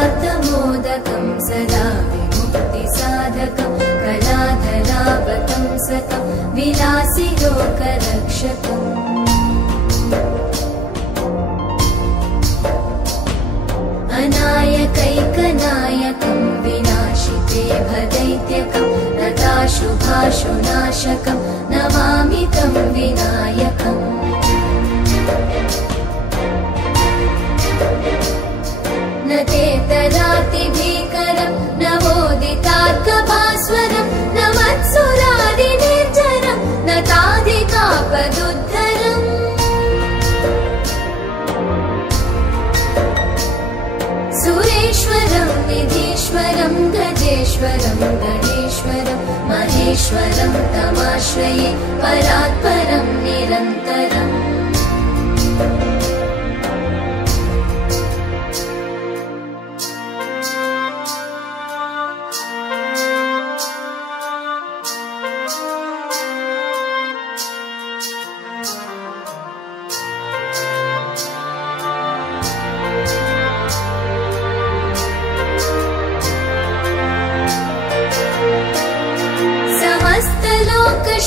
कलातमोदकं सदा विमुक्तिसाधकं कलाधरावतंसकं विलासिलोकरक्षकम् अनायकैकनायकं विनाशिते भदैत्यकं नताशुभाशुनाशकं नमामि तं विनायकम् न तेतरातिभीकरं नवोदितार्कभास्वरं न मत्सुरादिनिर्जरं न ताधिकापदुद्धरम् सुरेश्वरं निधीश्वरं गजेश्वरं गणेश्वरं महेश्वरं तमाश्रये परात्परं निरन्तरम्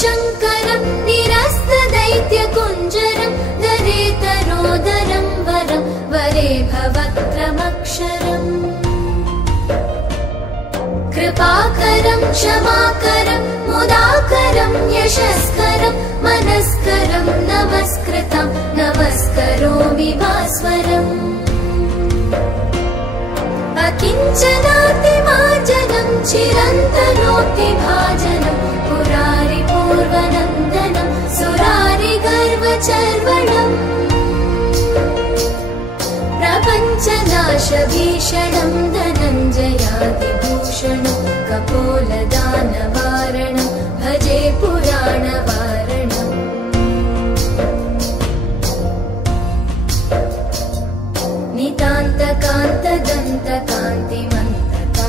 शङ्करं निरस्तदैत्यकुञ्जरं दरेतरोदरं वरं वरे भवक्रमक्षरम् कृपाकरं क्षमाकरं मुदाकरं यशस्करं मनस्करं नमस्कृतं नमस्करोमि भास्वरम् अकिञ्चनातिमार्जनं चिरन्तनोक्तिभाजनं पुरारिपूर्वनन्दनं सुरारिगर्वचर्वणम् प्रपञ्चनाशभीषणं धनञ्जयादिभूषणं कपोलदानवारणं भजे पुराणवारणम्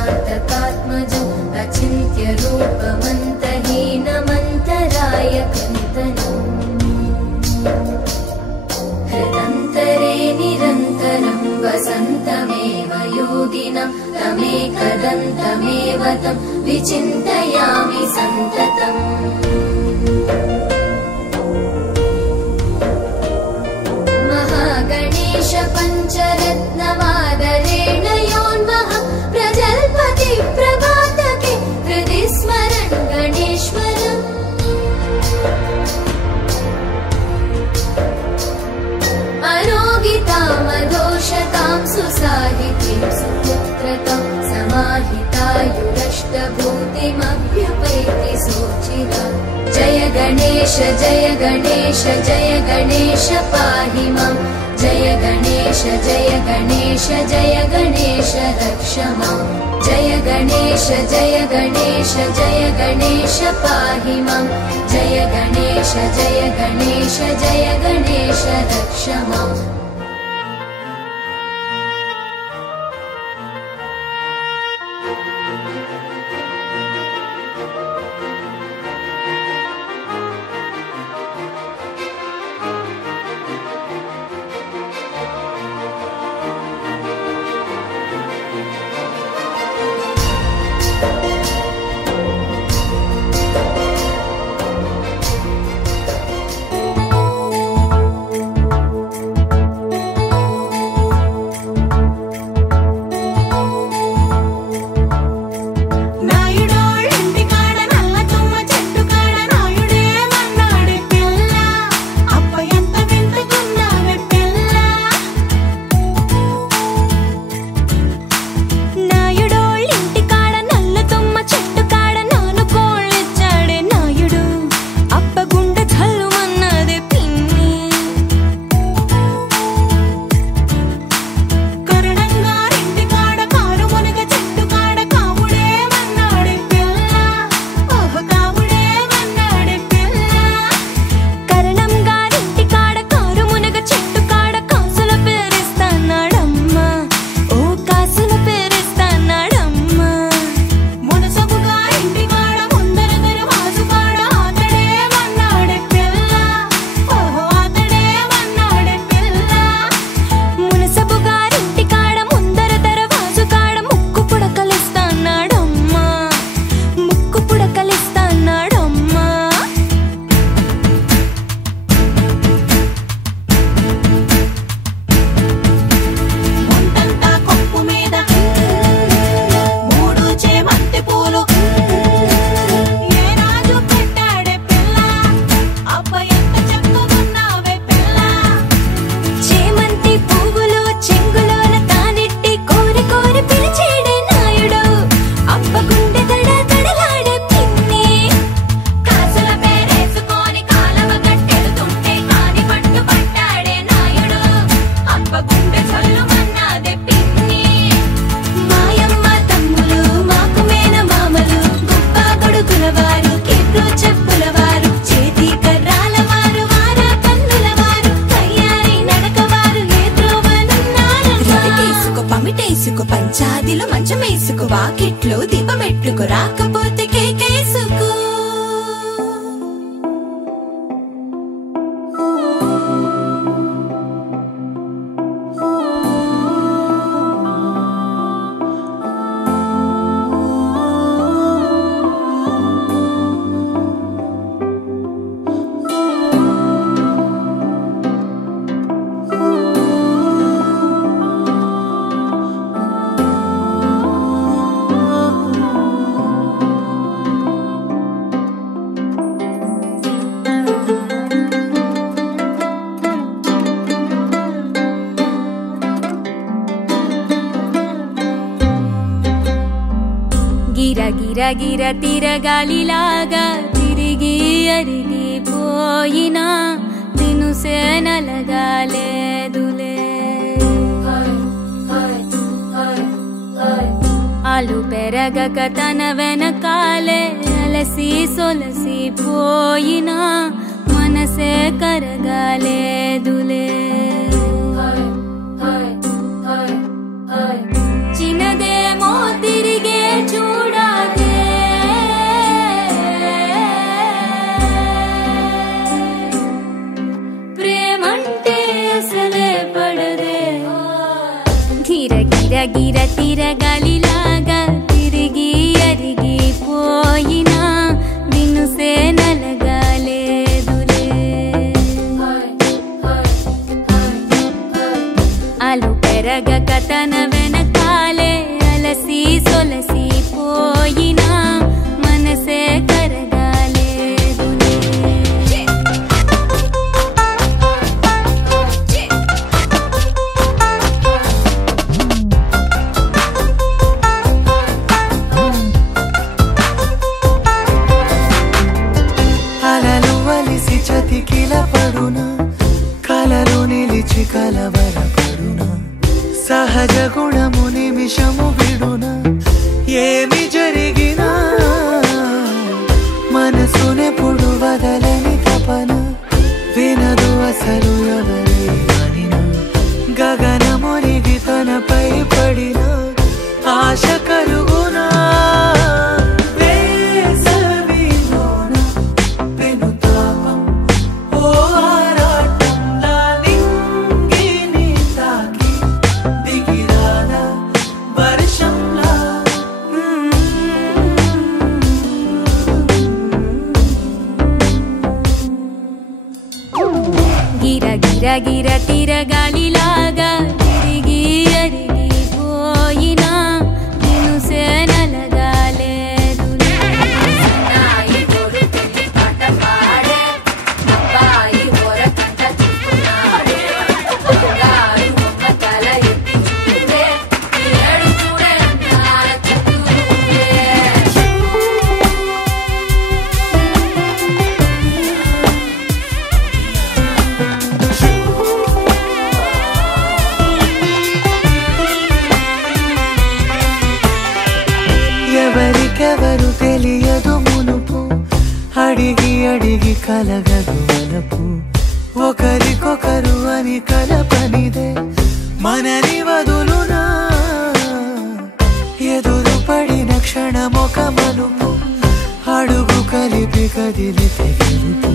नितान्तकान्तदन्तकान्तिमन्तकान्तकात्मजम् अचिन्त्यरूपमन्तहीनमन्तरायकन्तनम् हृदन्तरे निरन्तरं वसन्तमेव योगिनं तमेकदन्तमेव तं विचिन्तयामि सन्ततम् महागणेश पञ्चरत्नमादरेण योन्वहं प्रजल्पति प्रभातके हृदि स्मरन् गणेश्वरम् अरोगितामदोषतां सुसाहितीं सुपुत्रतां समाहितायुरष्टभूतिमभ्युपैति सोचिरा जय गणेश जय गणेश जय गणेश पाहि मां जय गणेश जय गणेश जय गणेश रक्ष मां जय गणेश जय गणेश जय गणेश पाहि मां जय गणेश जय गणेश जय गणेश रक्ष माम् పమిటేసుకో పంచాదిలో మంచమేసుకో వాకిట్లో దీపమెట్టుకో రాకపోతే కేకేసుకో గిర గిర తిరగాలిలాగా తిరిగి అరిగిపోయినా దినుసే నలగాలేదులే ఆలు పెరగక తన వెనకాలే అలసి సొలసి పోయినా మనసే కరగాలేదులే చిన్నదేమో తిరిగే చూడాలే ప్రేమంటే అసలే పడదే గిర గిర గిర తిరగాలిలాగా తిరిగి అరిగిపోయినా దినుసే నలగాలేదులే ఆలు పెరగక తన వెనకాలే అలసి సొలసి పోయినా మనసే కరగాలేదులే అలలు వలిసి చతికిల పడునా కలలు నిలిచి కలవరపడునా సహజ గుణము నిమిషము విడునా ఏమి జరిగినా మనసునెప్పుడు వదలని తపన వినదు అసలు ఎవరి అనినా గగనమునిగి తనపై పడిన ఆశ కలుగునా గిర గిర గిర తిరగాలిలాగా తిరిగి అరిగిపోయినా దినుసే నలగాలేదులే ఎవరికెవరు తెలియదు మునుపు అడిగి అడిగి కలగదు వలపు ఒకరికొకరు అని కలపనిదే మనని వదులునా ఎదురు పడిన క్షణమొక మలుపు అడుగు కలిపి కదిలితే గెలుపు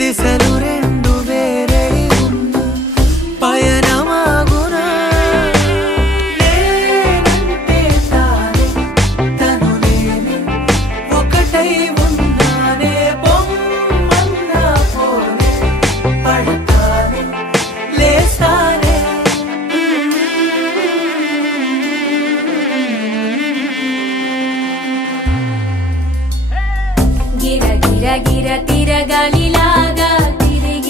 దిశలు రెండు వేరే ఉన్న పయనమాగునా గిర గిర గిర తిరగాలిలాగా తిరిగి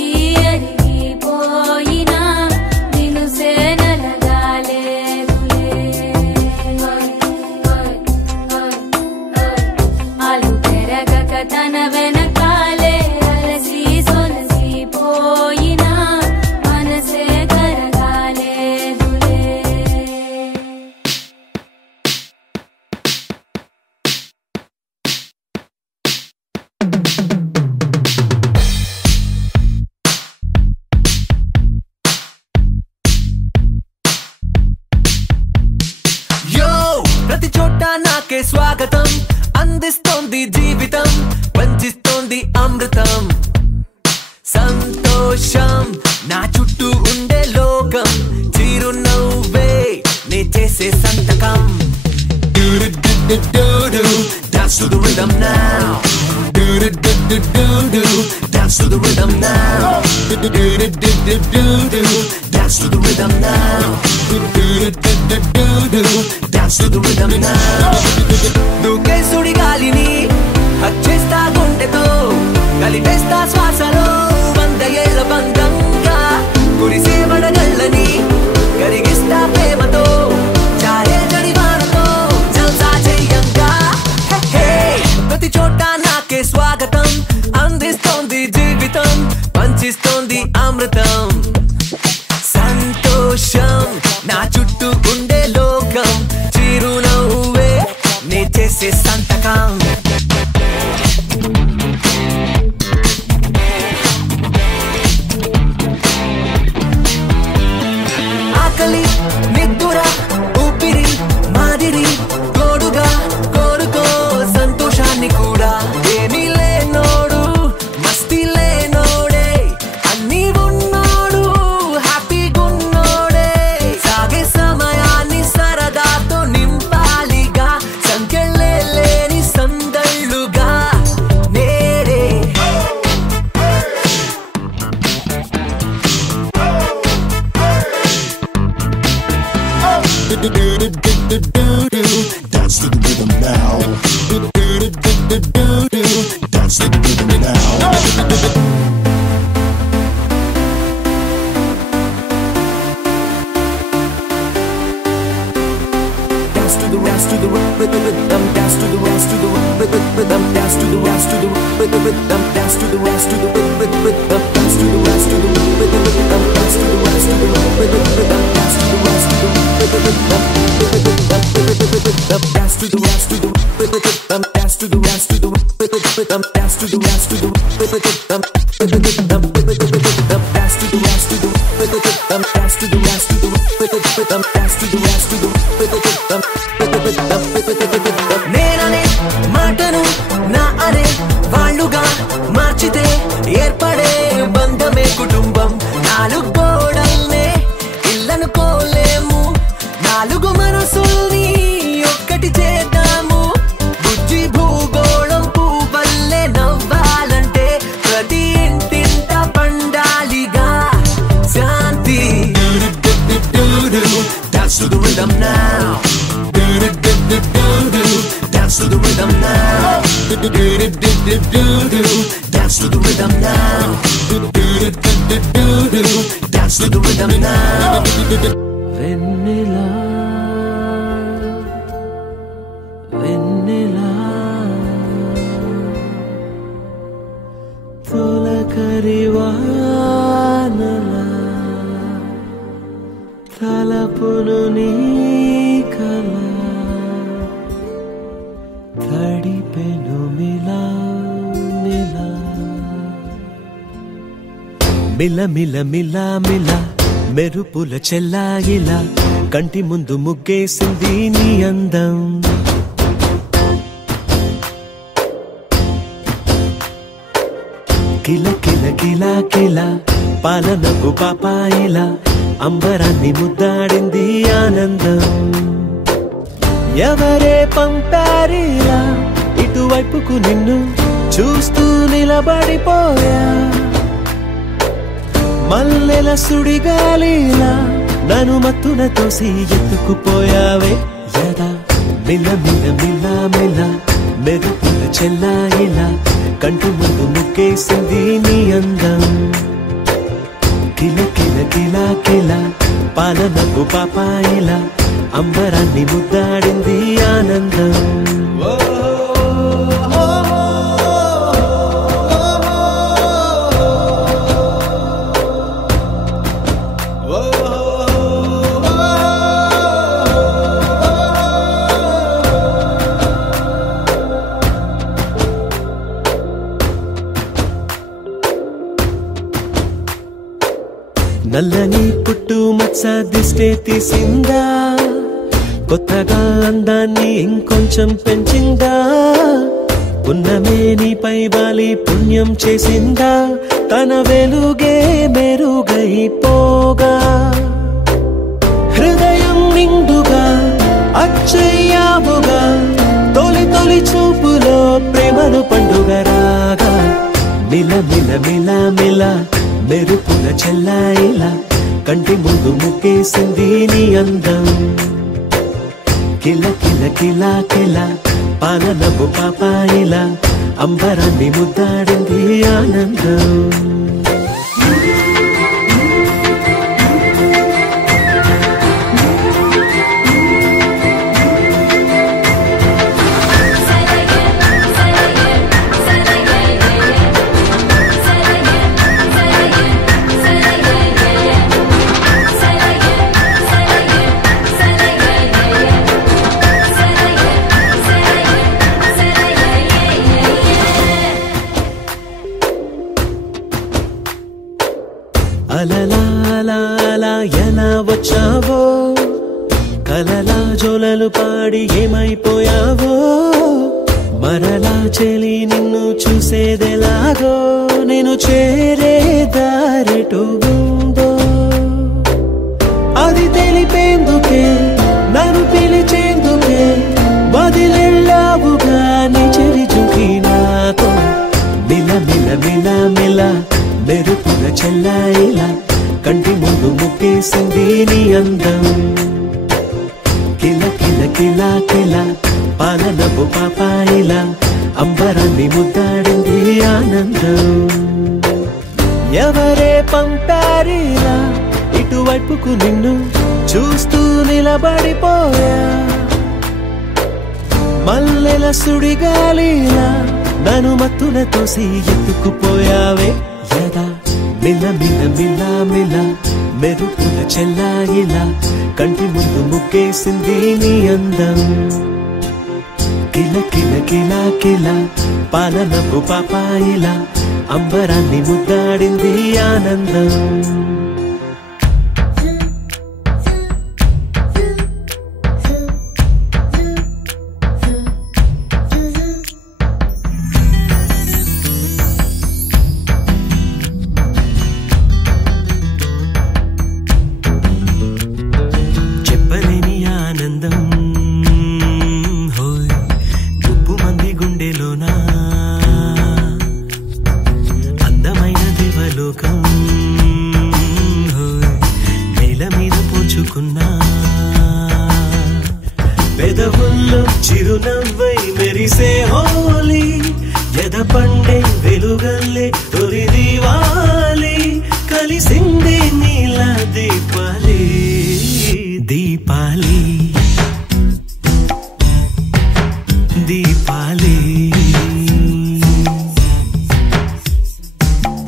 నాకే స్వాగతం అందిస్తోంది జీవితం పంచిస్తోంది అమృతం సంతోషం నా చుట్టూ ఉండే లోకం చిరునవ్వే నే చేసే సంతకం Dance to the rhythm now. Dance to the rhythm now. Dance to the rhythm now. Dance to the rhythm now. Duke sudi galini hachesta gundeto kalivesta swasalo vandayella bandanga kurise vadagallani karigista premato chare jadivanato jalsa cheyanga hey prati chota naake swagatam andistondi jeevitam panchistondi amrutam santosham na chuttu unde lokam chirunavve ne chese santakam akali nidura upiri madiri goduga koruko santoshanni kuda emi lenodu masti lenode anni unnodu happy gunnode sage samayanni saradato nimpaliga sankelle leni sandalluga nere Dance to the rhythm now. Dance to the rhythm now. Dance to the rhythm, dance to the rhythm, dance to the rhythm, dance to the rhythm, dance to the rhythm, dance to the rhythm, dance to the rhythm, dance to the rhythm, dance to the rhythm. Dance to the rest to the rhythm, dance to the rest to the rhythm, dance to the rest to the rhythm, dance to the rest to the rhythm, dance to the rest to the rhythm, dance to the rest to the rhythm. నేననే మాటను నా అనే వాళ్ళుగా మార్చితే ఏర్పడే బంధమే కుటుంబం నాలుగు గోడల్నే ఇల్లనుకోలేము నాలుగు మనసుల్ని ఒక్కటి చేద్దాము బుజ్జి భూగోళం పువ్వల్లే నవ్వాలంటే ప్రతి ఇంటింట పండాలిగా శాంతి Dance to the rhythm now. Dance to the rhythm now. Dance to the rhythm now. Dance to the rhythm now. Vanilla, vanilla, tolakarivanala, thalapunu nikala, thadipenu mila, mila, mila, mila, mila, mila. మెరుపుల చెల్లాయిలా కంటి ముందు ముగ్గేసింది నీ అందం కిల కిల కిల కిల పాలనపు పాపాయిలా అంబరాన్ని ముద్దాడింది ఆనందం ఎవరే పంపారిలా ఇటువైపుకు నిన్ను చూస్తూ నిలబడిపోయా మల్లెల సుడిగాలిలా నన్ను మత్తున తోసి ఎత్తుకుపోయావే యదా మిల మిల మిల మిల మెరుపుల చెల్లాయిలా కంటి ముందు ముగ్గేసింది నీ అందం కిల కిల కిల కిల పాలనకు పాపాయిలా అంబరాన్ని ముద్దాడింది ఆనందం నల్లని పుట్టు మచ్చ దిష్టే తీసిందా కొత్తగా అందాన్ని ఇంకొంచెం పెంచిందా ఉన్నమే నీపై వాలి పుణ్యం చేసిందా తన వెలుగే మెరుగైపోగా హృదయం నిండుగా అచ్చయ్యావుగా తొలి తొలి చూపులో ప్రేమను పండుగ రాగా మిల మిల మిల మిల మెరుపుల చెల్లాయిలా కంటి ముందు ముక్కేసింది నీ అందం కిల కిల కిల కిల పాలనపు పాపాయిలా అంబరాన్ని ముద్దాడింది ఆనందం అలలా ఎలా వచ్చావో కలలా జోలలు పాడి ఏమైపోయావో మరలా చెలి నిన్ను చూసేదెలాగో నేను చేరే దారెటు ఉందో అది తెలిపేందుకే నన్ను పిలిచేందుకే వదిలెళ్ళావుగా నీ చెవి చూకి నాతో మిల మిల మిల మిల మెరుపుల చెల్లాయిలా కంటి ముందు ముక్కేసింది నీ అందం కిల కిల కిల కిల పాలనపు పాపాయిలా అంబరాన్ని ముద్దాడింది ఆనందం ఎవరే పంపారిలా ఇటువైపుకు నిన్ను చూస్తూ నిలబడిపోయా మల్లెల సుడిగాలిలా నన్ను మత్తున తోసి ఎత్తుకుపోయావే యదా మిల మిల మిల మిల మెరుపుల చెల్లాయిలా కంటి ముందు ముక్కేసింది నీ అందం కిల కిల కిల కిల పాలనపు పాపాయిలా అంబరాన్ని ముద్దాడింది ఆనందం పెదవుల్లో చిరునవ్వై మెరిసే హోలీ ఎద పండే వెలుగల్లే తొలి దీవాలి కలిసింది నీల దీపాలి దీపాలి దీపాలి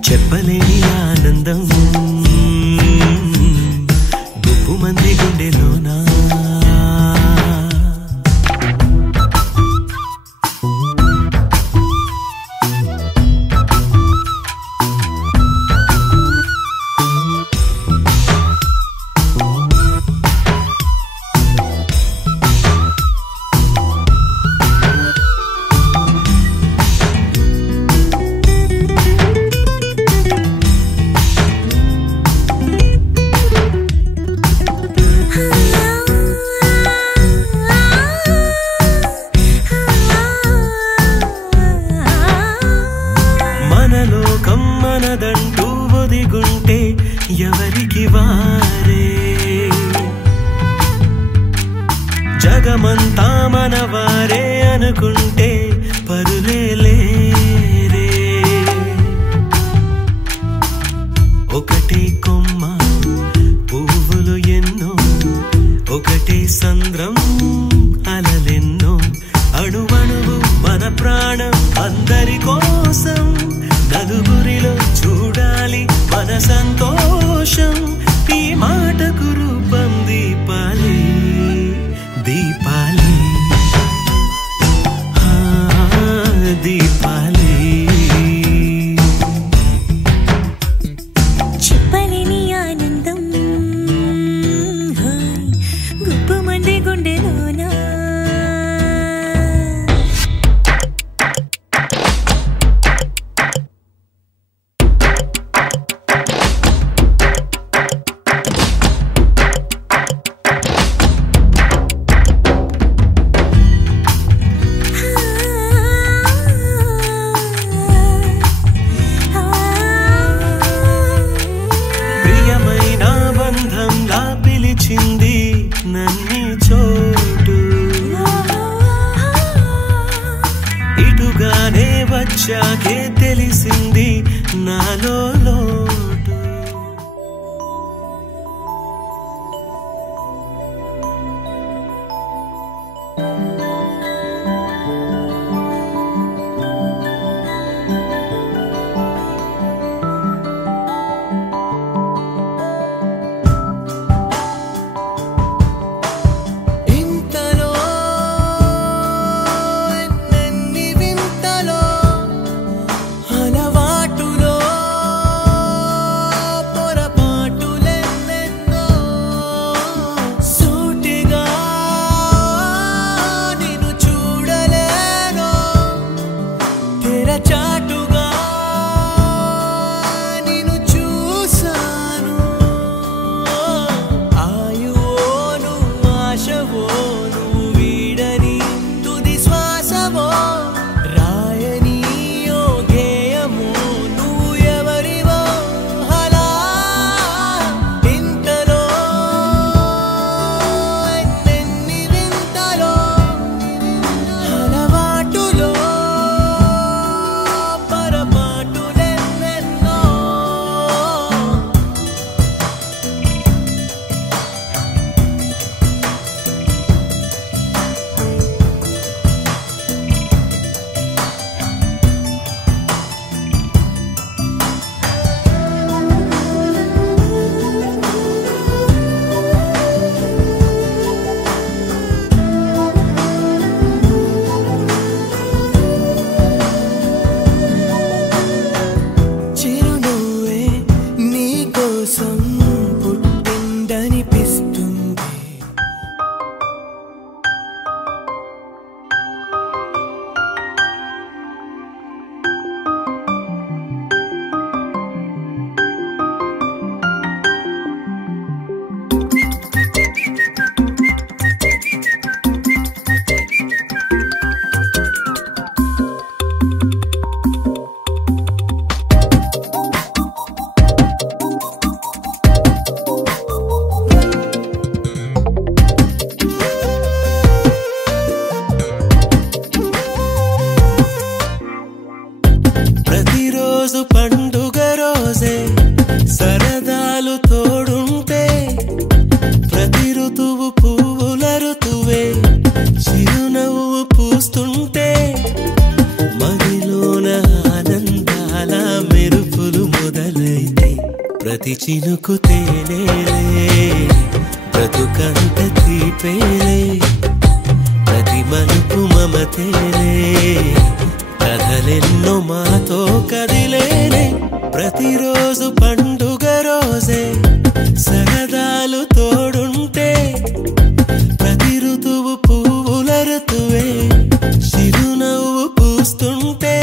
చెప్పలేని ఆనందం గుప్పు మంది గుండెలోనా మనదంటూ ఒదిగుంటే ఎవరికి వారే జగమంతా మనవారే అనుకుంటే పరులే లేరే ఒకటే కొమ్మ పువ్వులు ఎన్నో ఒకటే సంద్రం అలలెన్నో అణువణువు మన ప్రాణం అందరి కోసం నలుగురిలో చూడాలి మన సంతోషం ఈ మాటకు రూపం దీపాలి దీపాలి దీపాలి చెప్పలేని ఆనందం గుప్పు మంది గుండెలో వచ్చాకే తెలిసింది నాలో లోటు. ప్రతిరోజు పండుగ రోజే సరదాలు తోడుంటే, ప్రతి ఋతువు పువ్వుల ఋతువే చిరునవ్వు పూస్తుంటే, మదిలోన ఆనందాల మెరుపులు మొదలైతే, ప్రతి చినుకు తేనేలే బ్రతుకంత తీపేలే, ప్రతి మలుపు మమతేలే కథలెన్నో మాతో కదిలేనే. ప్రతిరోజు పండుగ రోజే సరదాలు తోడుంటే, ప్రతి ఋతువు పువ్వుల ఋతువే చిరునవ్వు పూస్తుంటే,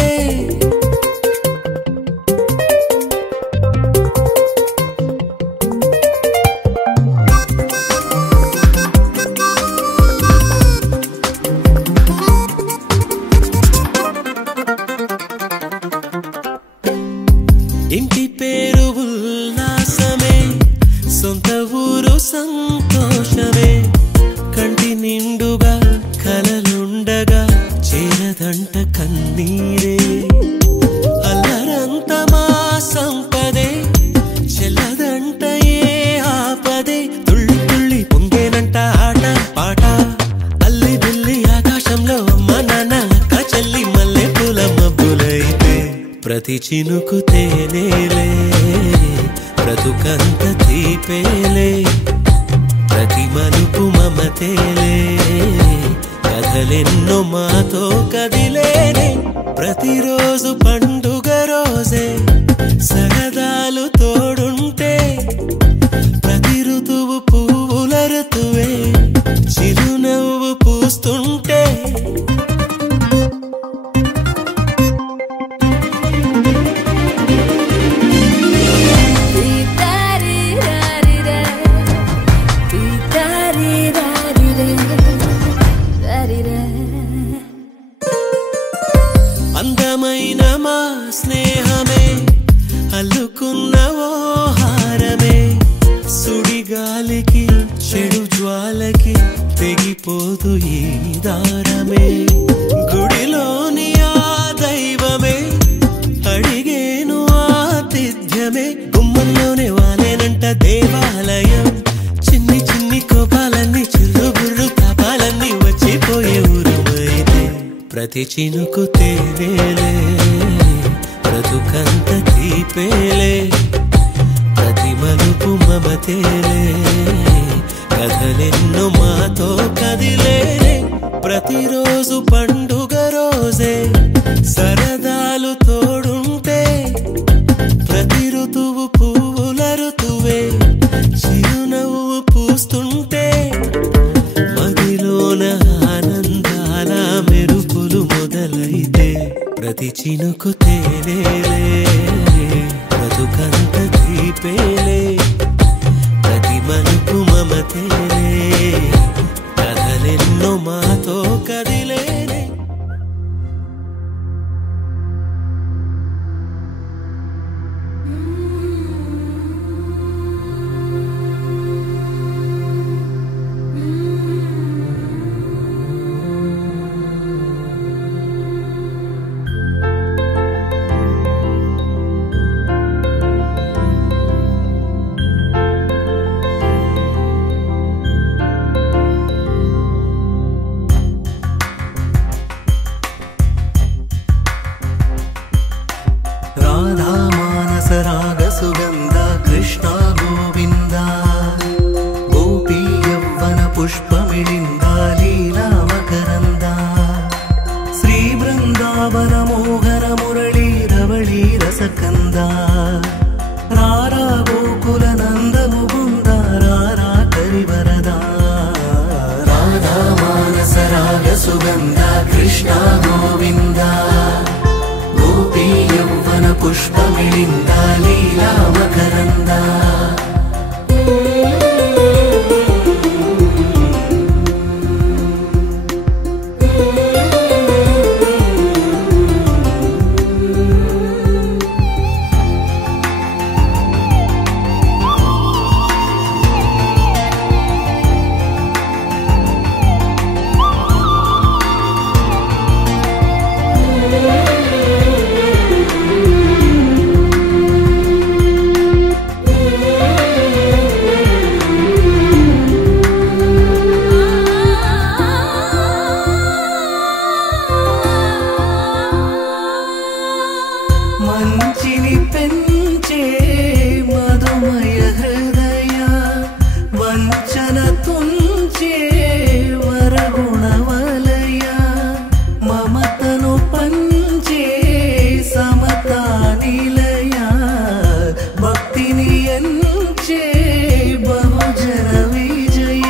ఇంటి పేరు ఉల్లాసమే, సొంత ఊరు సంతోషమే, కంటి నిండుగా కలలుండగా చేరదంట కన్నీరే. అల్లరంత మా సంపదే చెల్లదంట ఏ ఆపదే, తుళ్ళి తుళ్ళి పొంగేనంట ఆట పాట, అల్లి బిల్లి ఆకాశంలో అమ్మ నాన్న అక్క చెల్లి మల్లె పూల మబ్బులైతే, ప్రతి చినుకు తేనేలే బ్రతుకంత తీపేలే, ప్రతి మలుపు మమతేలే కథలెన్నో మాతో కదిలేనే. ప్రతిరోజు పండుగ రోజే సరదాలు తోడుంటే, ప్రతి ఋతువు పువ్వుల ఋతువే చిరునవ్వు పూస్తుంటే, అందమైన మా స్నేహమే అల్లుకున్న ఓ హారమే, సుడిగాలికి చెడు జ్వాలకి తెగిపోదు ఈ దారమే, గుడిలోని ఆ దైవమే ప్రతి చినుకు తేనేలే బ్రతుకంత తీపేలే ప్రతి మలుపు మమతేలే కథలెన్నో మాతో కదిలేలే ప్రతిరోజు పండుగ రోజే సరదాలు తోడుంటే ప్రతి ఋతువు పువ్వుల ఋతువే చిరునవ్వు పూస్తుంటే మదిలోన ఆనందాల మెరుపులు మొదలైతే ప్రతి చినుకు తేనేలే బ్రతుకంత తీపేలే ప్రతి మలుపు మమతేలే కథలెన్నో మాతో కదిలేలే राधा मानस राग सुगंध कृष्ण गोविंद गोपी यौवन पुष्पमिलिंद लीला मकरंद श्री वृंदावन मोहन मुरली रवळी रसकंद रारा गोकुल नंद मुकुंद रारा करिवरदा राधा मानस राग सुगंध कृष्ण गोविंद गोपी यौवन पुष्पमिलिंद लीला मकरंद మంచిని పెంచే మధుమయ హృదయ వంచన తుంచే వరగుణ వలయ మమతను పంచే సమతా నిలయ భక్తిని ఎంచే బహుజన విజయ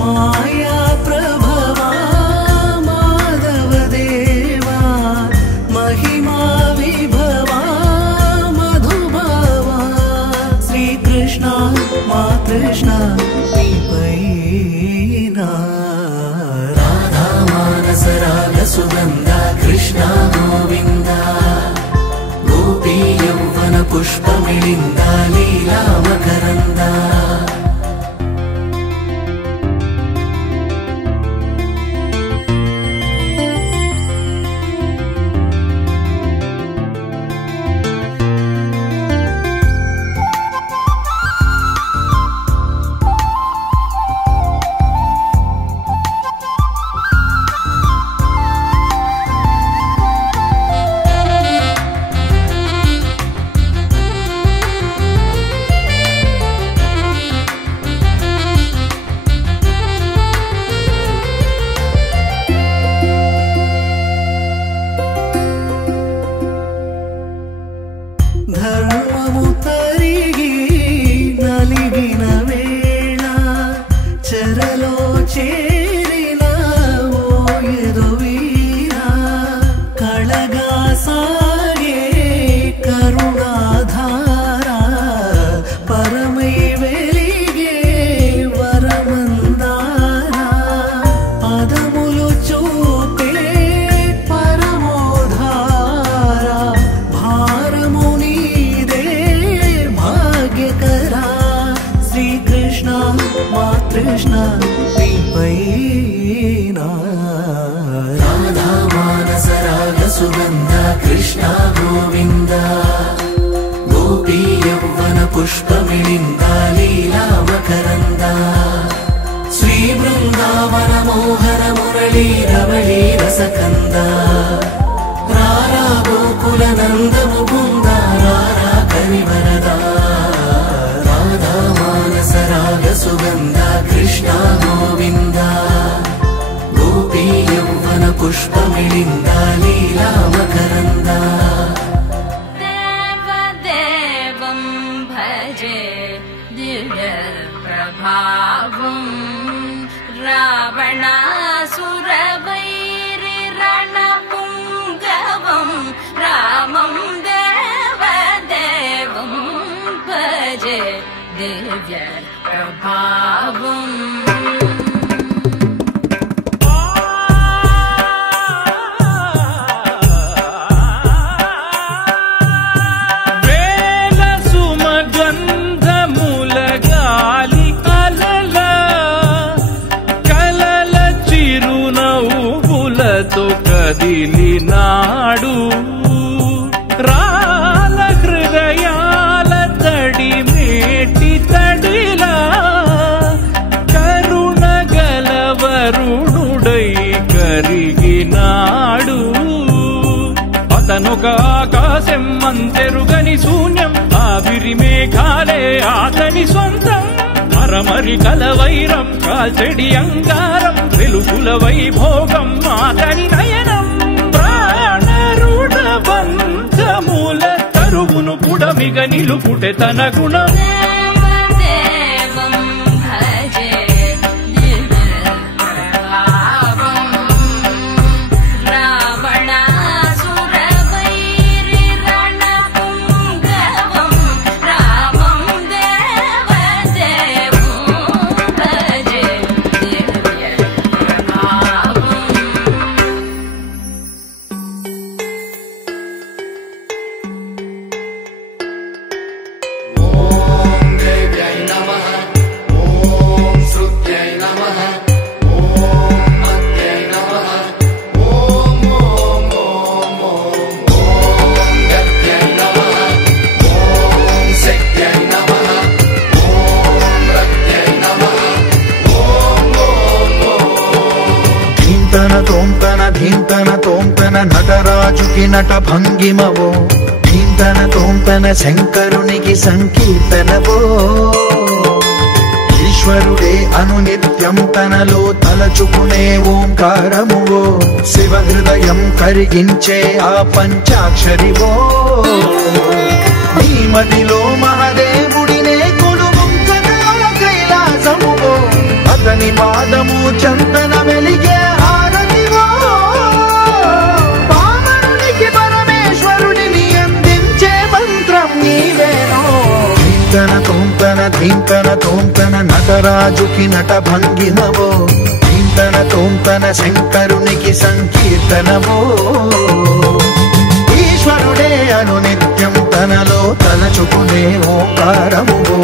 మాయా ప్రభవా మాధవ దేవా महिमा विभवा मधुभावा श्री कृष्ण मा कृष्ण पीपैना राधा मानस राग सुगंध कृष्ण गोविंद गोपी यौवन पुष्पमिलिंद लीला मकरंद ధర్మము తరిగి నలిగిన వేళ చెరలో చేరిన ఓయదు వీరా కళగా సాగే కరుణాధార పరమై వెలిగే వరమందార పదములు చూపే పరమోధార భారము श्री कृष्ण मा कृष्ण पीपैना राधा मानस राग सुगंध कृष्ण गोविंद गोपी यौवन पुष्पमिलिंद लीला मकरंद श्री वृंदावन मोहन मुरली रवळी रस కంద రారా గోకుల నందము బృంద రారా కరివరదా రాధా మానస రాగ సుగంధ కృష్ణ గోవింద గోపీ యౌవన పుష్పమిళింద లీలా మకరంద దేవదేవం భజే దివ్య ప్రభావం రావణాసురవైరి రణపుంగవం రామం దేవదేవం భజే దివ్య ప్రభావం కదిలినాడు రాల హృదయాల తడి మేటి తడిలా కరుణ గలవరుణుడై కరిగినాడు అతనొక ఆకాశం అంతెరుగని శూన్యం ఆవిరి మేఘాలే అతని సొంతం మరమరి కలవైరం కాల్చెడి అంగారం వెలుగుల వైభోగం అతని నయనం ప్రాణరుడ బంధముల తరువును పుడమిగ నిలుపుటె తన గుణం ధీంతన తోంతన నటరాజుకి నట భంగిమవో ధీంతన తోంతన శంకరునికి సంకీర్తనవో ఈశ్వరుడే అనునిత్యం తనలో తలచుకునే ఓంకారమువో శివ హృదయం కరిగించే ఆ పంచాక్షరివో నీ మదిలో మహాదేవుడినే కొలువుంచగా కైలాసమువో అతని పాదము చందన వెలిగే ధీంతన తోంతన నటరాజుకి నట భంగిమవో ధీంతన తోంతన శంకరునికి సంకీర్తనవో ఈశ్వరుడే అనునిత్యం తనలో తలచుకునే ఓంకారమువో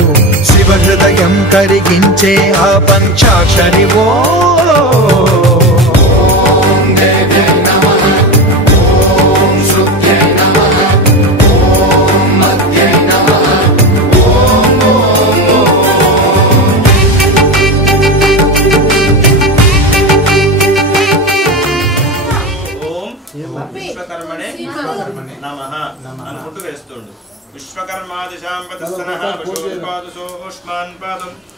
శివ హృదయం కరిగించే ఆ పంచాక్షరివో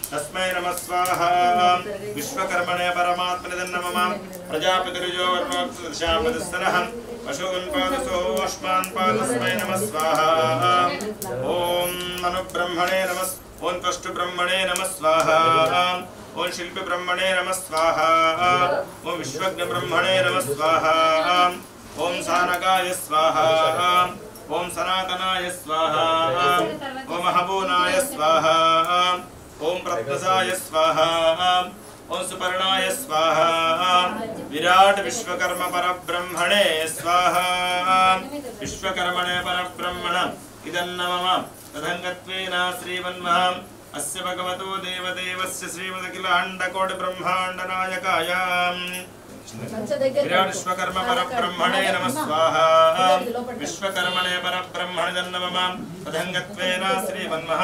तस्मै नमः स्वाहा विश्वकर्मणे परमात्मने नमः प्रजापतिर्यो वर्मोक्षामदस्सनः पशून् पादसोऽस्मान् पादस्मै नमः स्वाहा ॐ मनुब्रह्मणे नमः ॐ त्वष्टुब्रह्मणे नमः स्वाहा ॐ शिल्पिब्रह्मणे नमः स्वाहा ॐ विश्वज्ञब्रह्मणे नमः स्वाहा ॐ सानकाय स्वाहा ॐ सनातनाय स्वाहा ॐ महबूनाय स्वाहा ॐ प्रत्नसाय स्वाहा ॐ सुपर्णाय स्वाहा विराट विश्वकर्म परब्रह्मणे स्वाहा विश्वकर्मणे परब्रह्मण इदन्नमः तदङ्गत्वेन श्रीमन्मः अस्य भगवतो देवदेवस्य श्रीमदखिलाण्डकोटिब्रह्माण्डनायकाय विराट विश्वकर्म परब्रह्मणे नमः स्वाहा विश्वकर्मणे परब्रह्मणे इदन्नमः तदङ्गत्वेन श्रीमन्मः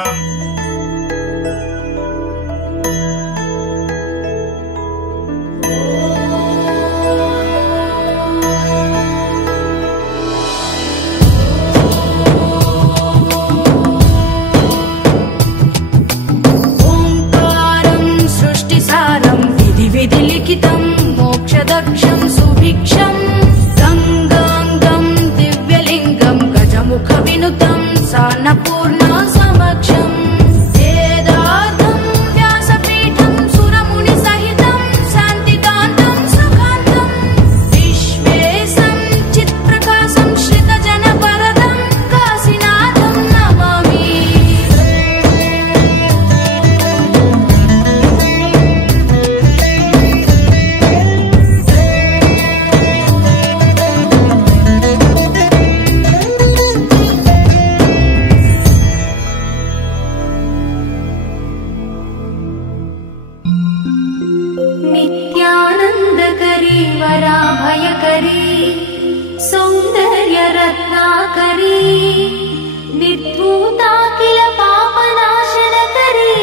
विहितं मोक्षदक्षं सुभिक्षं गङ्गाङ्गं दिव्यलिङ्गं गजमुखविनुतं सान्नपूर्णा समक्षम् वेदार्थं व्यासपीठं सुरमुनिसहितं शान्तिकान्तं सुखान्तं विश्वेशं चित्प्रकाशं श्रितजनवरदं काशीनाथं नमामि। नित्यानन्दकरी वराभयकरी सौन्दर्यरत्नाकरी निर्धूताखिल पापनाशनकरी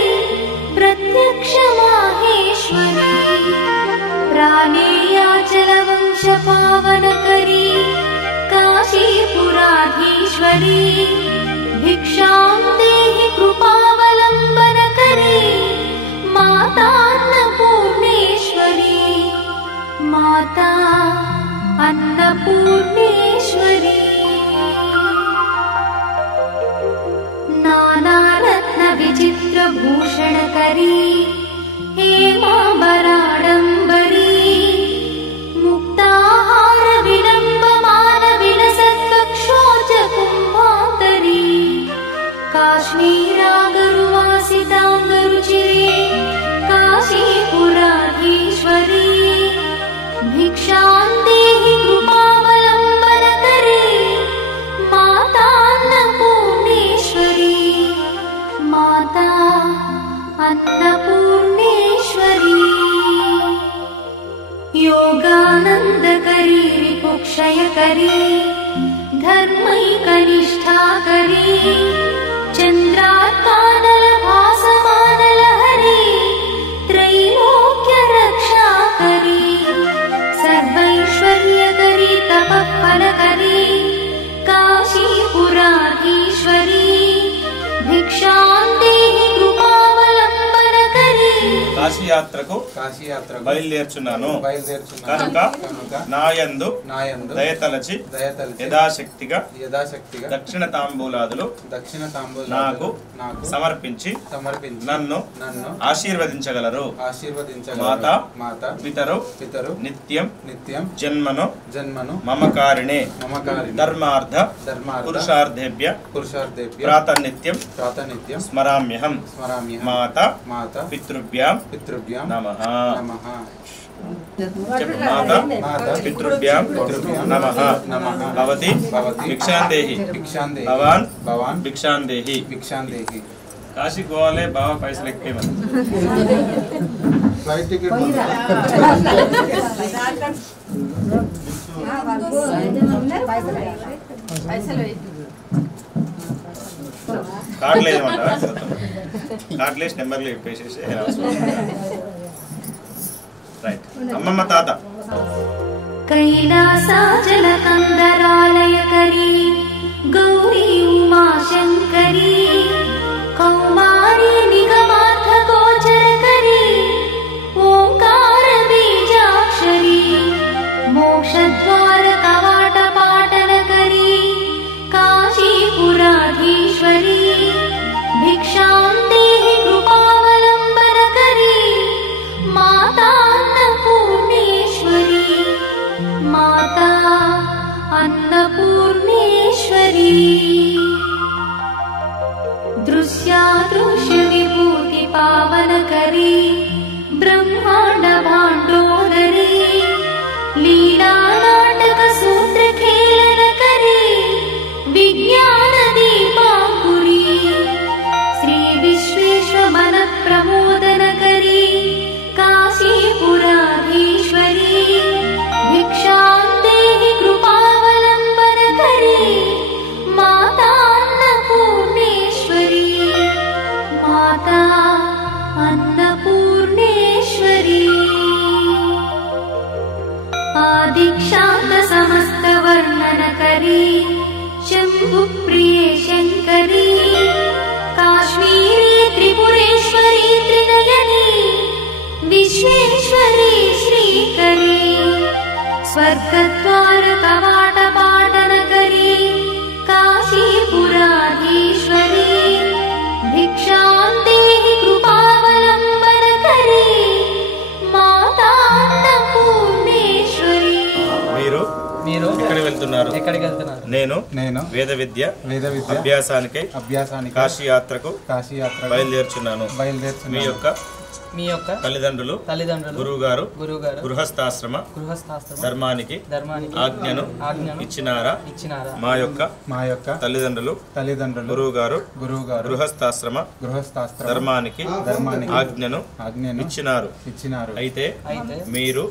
प्रत्यक्ष माहेश्वरी प्राणेयाचलवंशपावनकरी काशीपुराधीश्वरी भिक्षां देहि कृपावलम्बनकरी माता अन्नपूर्णेश्वरी माता अन्नपूर्णेश्वरी नानारत्नविचित्रभूषणकरी हेमाम्बराडम्बरी मुक्ताहारविलम्बमानविलसत्कक्षोजकुम्भान्तरी काश्मीरागरुवासिताङ्गरुचिरे काशीपुराधीश्वरी भिक्षां देहि कृपावलम्बनकरी माता अन्नपूर्णेश्वरी माता अन्नपूर्णेश्वरी योगानन्दकरी रिपुक्षयकरी धर्मैकनिष्ठाकरी चन्द्रात्कानलभासमानलहरी त्रैलोक्यरक्षाकरी सर्वैश्वर्यकरी तपःफलकरी काशीपुराधीश्वरी भिक्षां देहि कृपावलम्बनकरी। కాశీయాత్రకు బయలుదేర్చున్నాను కనుక నాయందు దయతలచి యథాశక్తిగా దక్షిణ తాంబూలాదులు నాకు సమర్పించి నన్ను ఆశీర్వదించగలరు. మాతా పితరు నిత్యం జన్మను మమకారిణే ధర్మార్థ పురుషార్థేభ్య ప్రాతనిత్యం స్మరామ్యహం. మాతా పితృభ్యాం నమః. మాతా పితృభ్యాం నమః. భవతి భిక్షాందేహి భవాన్ భిక్షాందేహి. కాశీ పోవాలి బాబా పైసలు ఎక్కువ ఫ్లైట్ టికెట్ కార్డు లేదమంటారా? కార్డు లేసి నెంబర్లు చెప్పేసేసి రైట్. అమ్మమ్మ తాత कैलासाचलकन्दरालयकरी गौरी उमाशङ्करी कौमारी निगमार्थगोचरकरी ओङ्कारबीजाक्षरी मोक्षद्वारकवाटपाटनकरी काशीपुराधीश्वरी भिक्षां देहि कृपावलम्बनकरी माता अन्नपूर्णेश्वरी माता अन्नपूर्णेश्वरी दृश्यादृश्यविभूतिपावनकरी ब्रह्माण्डभाण्डोदरी लीलानाटकसूत्रखेलनकरी विज्ञानदीपाङ्कुरी श्रीविश्वेश्वरमनप्रमोदनकरी काशीपुराधीश्वरी भिक्षां देहि कृपावलम्बनकरी माता अन्नपूर्णेश्वरी माता अन्नपूर्णेश्वरी आदिक्षान्तसमस्तवर्णनकरी शम्भुप्रिये शङ्करी काश्मीरी त्रिपुरेश्वरी त्रिनयनी विश्वेश्वरी श्री स्वर्गद्वार कवाटपाटनकरी काशीपुराधीश्वरी भिक्षां देहि कृपावलम्बनकरी माता अन्नपूर्णेश्वरी। మీరు ఎక్కడికి వెళ్తున్నారు? నేను వేద విద్య అభ్యాసానికి కాశీ యాత్రకు బయలుదేరుచున్నాను. మీ యొక్క తల్లిదండ్రులు గురువుగారు గృహస్థాశ్రమ ధర్మానికి ఆజ్ఞను ఇచ్చినారా? మా యొక్క తల్లిదండ్రులు గురువుగారు గృహస్థాశ్రమ ధర్మానికి ఆజ్ఞను ఇచ్చినారు. అయితే మీరు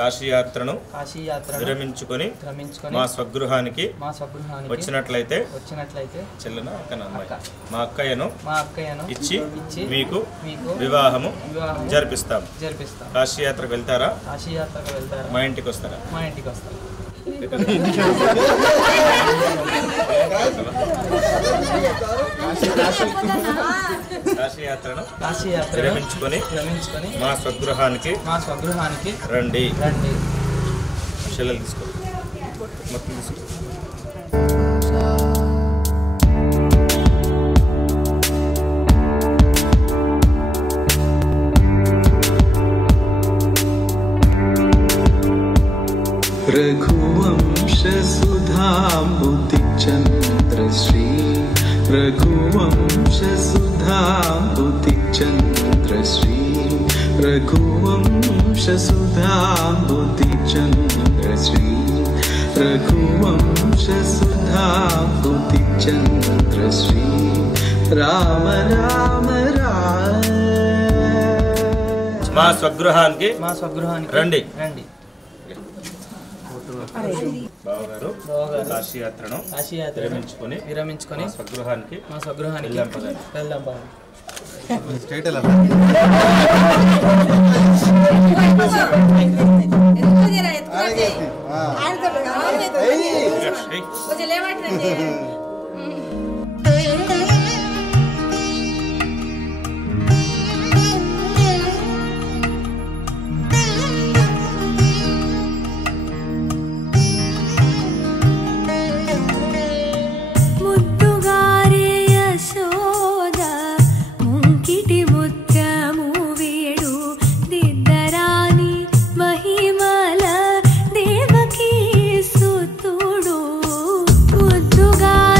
కాశీయాత్రను విరమించుకొని మా స్వగృహానికి వచ్చినట్లయితే చెల్లెన మా అక్కయ్యను ఇచ్చి మీకు వివాహము జరిపిస్తాం. కాశీయాత్రకు వెళ్తారా? మా ఇంటికి వస్తారా? కాశీయాత్రను విరమించుకొని మా స్వగృహానికి రండి. చెల్లెలు తీసుకో, మొత్తం తీసుకో. रघुवंश सुधाम्बुति चन्द्रश्री रघुवंश सुधाम्बुति चन्द्रश्री रघुवंश सुधाम्बुति चन्द्रश्री रघुवंश सुधाम्बुति चन्द्रश्री राम राम राम। మా స్వగృహానికి రండి. బావగారు కాశీయాత్రను విరమించుకొని స్వగృహానికి వెళ్దాం. ముద్దుగారే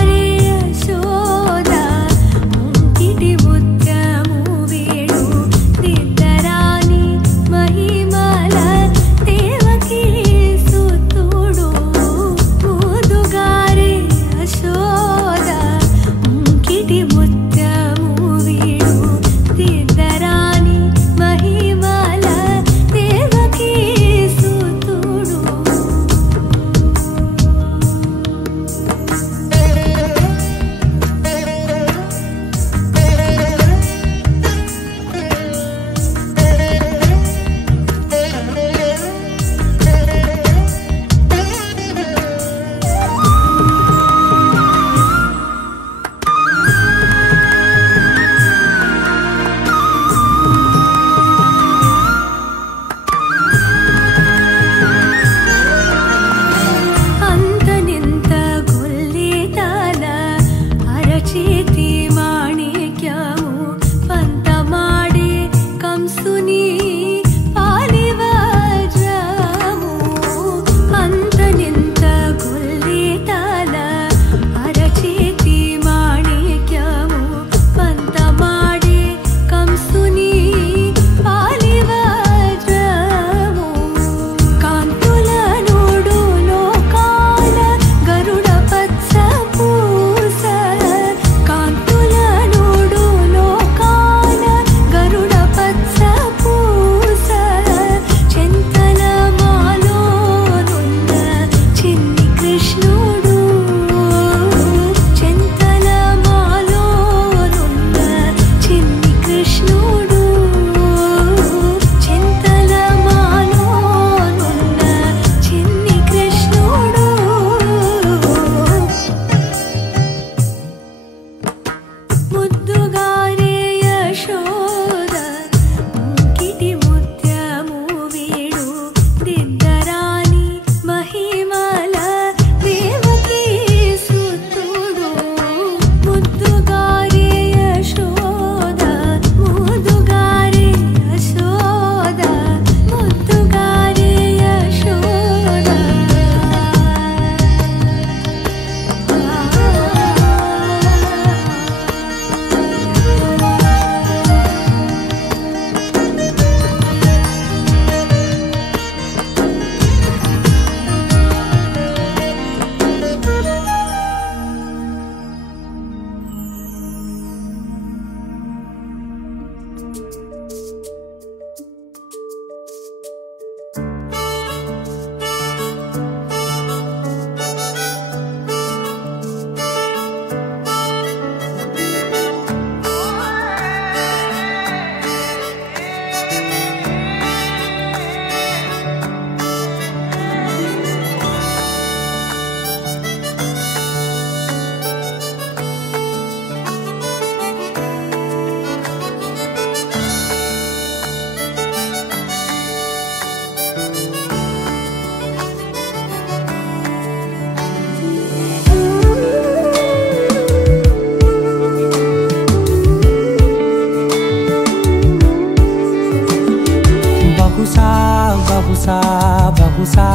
బహుశా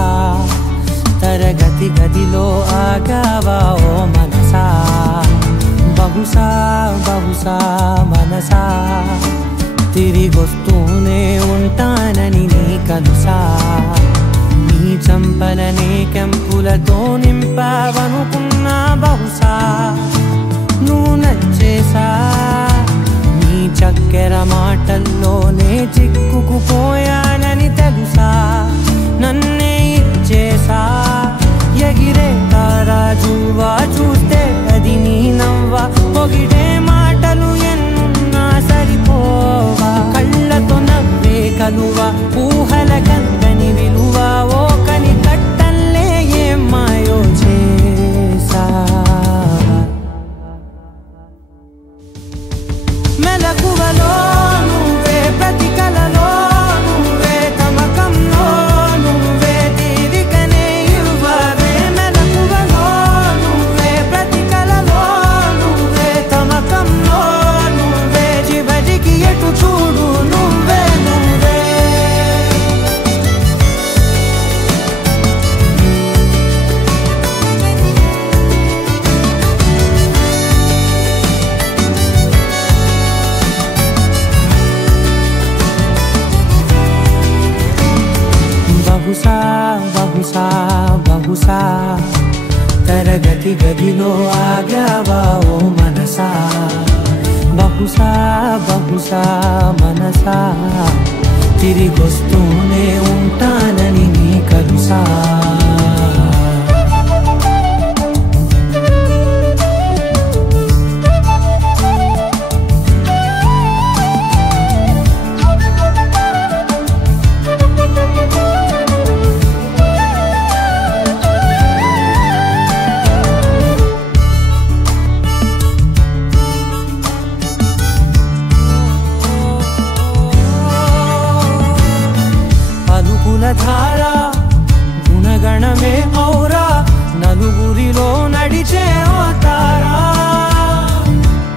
తరగతి గదిలో ఆగావా ఓ మనసా బహుశా బహుశా మనసా తిరిగొస్తూనే ఉంటానని నీ కలుసా నీ చంపలనే కెంపులతో నింపావనుకున్నా బహుశా నువ్వు నచ్చేసా నీ చక్కెర మాటల్లోనే చిక్కుకుపోయానని తెలుసా నన్నే ఇచ్చేసా ఎగిరే తారాజువా చూస్తే అది నీ నవ్వా పొగిడే మాటలు ఎన్నున్నా సరిపోవా కళ్ళతో నవ్వే కలువా ఊహల కందని విలువ ఓ కని కట్టల్లే ఏం మాయో చేసా మెలకువలో నువ్వే ప్రతి కలలో నువ్వే తమకంలో నువ్వే తీరికనే ఇవ్వవే మెలకువలో నువ్వే ప్రతి కలలో నువ్వే తమకంలో నువ్వే చివరికి ఎటు చూడు నువ్వే నువ్వే బహుశా బహుశా బహుశా తరగతి గదిలో ఆగావా ఓ మనసా బహుశా బహుశా మనసా తిరిగొస్తూనే ఉంటానని నీ కలుసా ధార గుణగణమే ఔరా నలుగురిలో నడిచే తారా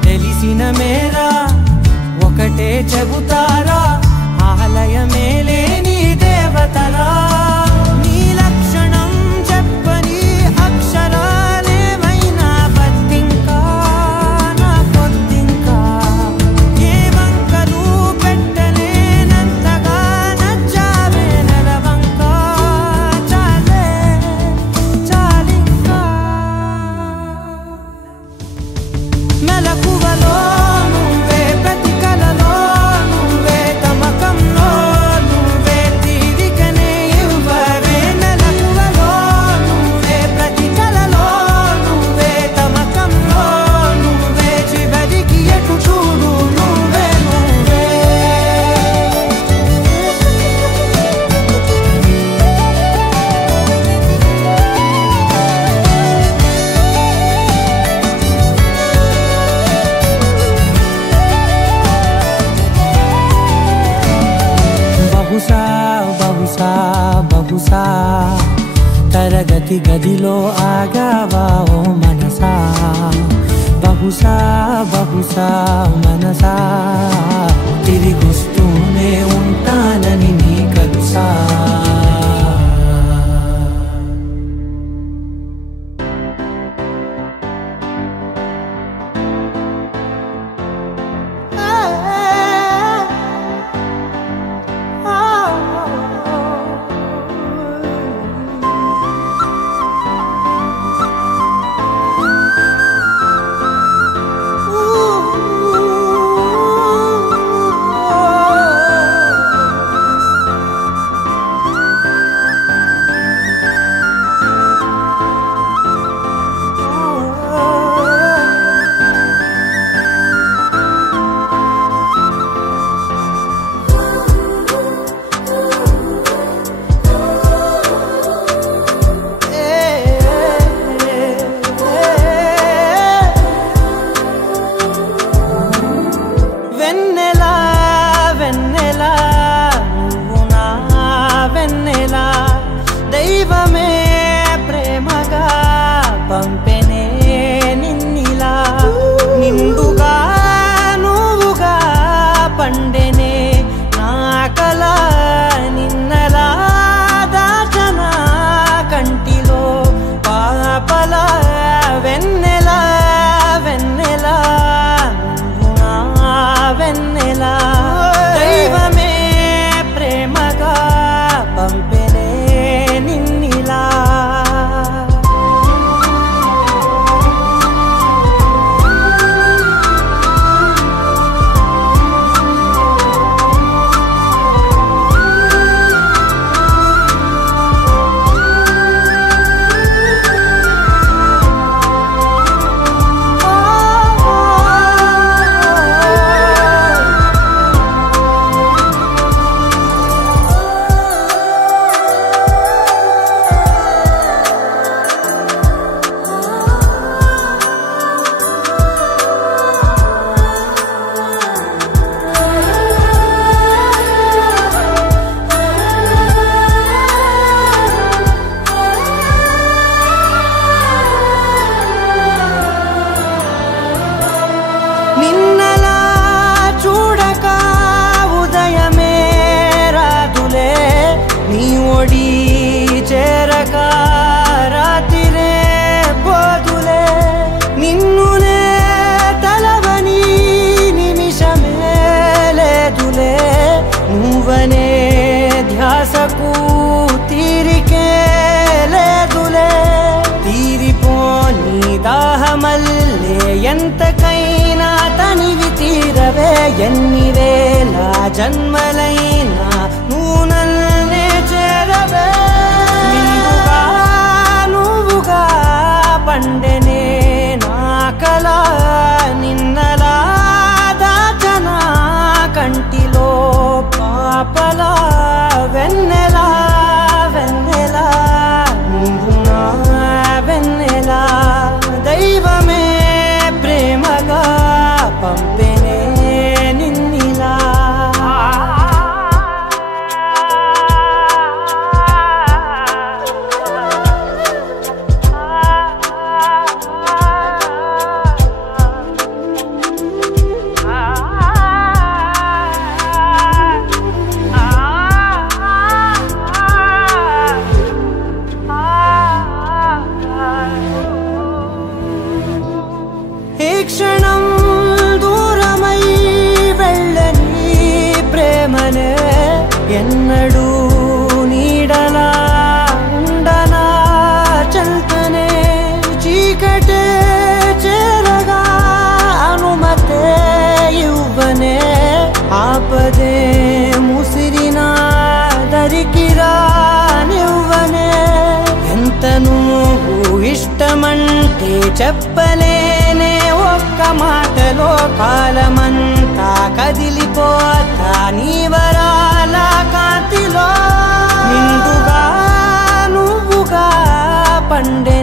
తెలిసిన మేరా ఒకటే చెబుతారా ఆలయమే లేని దేవతరా నీ లక్షణం చెప్పని అక్షరాలేమైనా బతింకా నా పొద్దింకా ఏ వంకలు పెట్టలేనంతగా నచ్చావే నెలవంకా చాలే చాలింకా మెలకువలో నువ్వే ప్రతి కలలో నువ్వే తమకంలో నువ్వే తీరికనే ఇవ్వవే మెలకువలో నువ్వే ప్రతి కలలో నువ్వే తమకంలో నువ్వే చివరికి ఎటు చూడు నువ్వే నువ్వే బహుశా బహుశా బహుశా తరగతి గదిలో ఆగావా ఓ మనసా బహుశా బహుశా మనసా తిరిగొస్తూనే ఉంటానని నీ కలుసా ఒడి చేరక రాతిరే పోదులే నిన్నునే తలవని నిమిషమే లేదులే నువ్వనే ధ్యాసకు తీరికే లేదులే తీరిపోని దాహమల్లే ఎంతకైనా తనివి తీరవే ఎన్ని వేల జన్మలైనా నువ్వు నన్నే చేరవే నువ్వుగా పండెనే నా కల నిన్నలా దాచనా కంటిలో పాపలా వెన్నెలా వెన్నెలా నువ్వు నా వెన్నెలా దైవమే ప్రేమగా పంపెనే నిన్నిలా ఈ క్షణం దూరమై వెళ్ళని ప్రేమనే ఎన్నడూ నీడలా ఉండనా చల్తనే చీకటే చేరగా అనుమతే ఇవ్వనే ఆపదే ముసిరినా దరికిరా నివ్వనే ఎంత నువ్వు ఇష్టమంటే చెప్పలేనే ఒక్క మాటలో కాలమంతా కదిలిపోతా నీ వరాల కాంతిలో నిండుగా నువ్వుగా పండే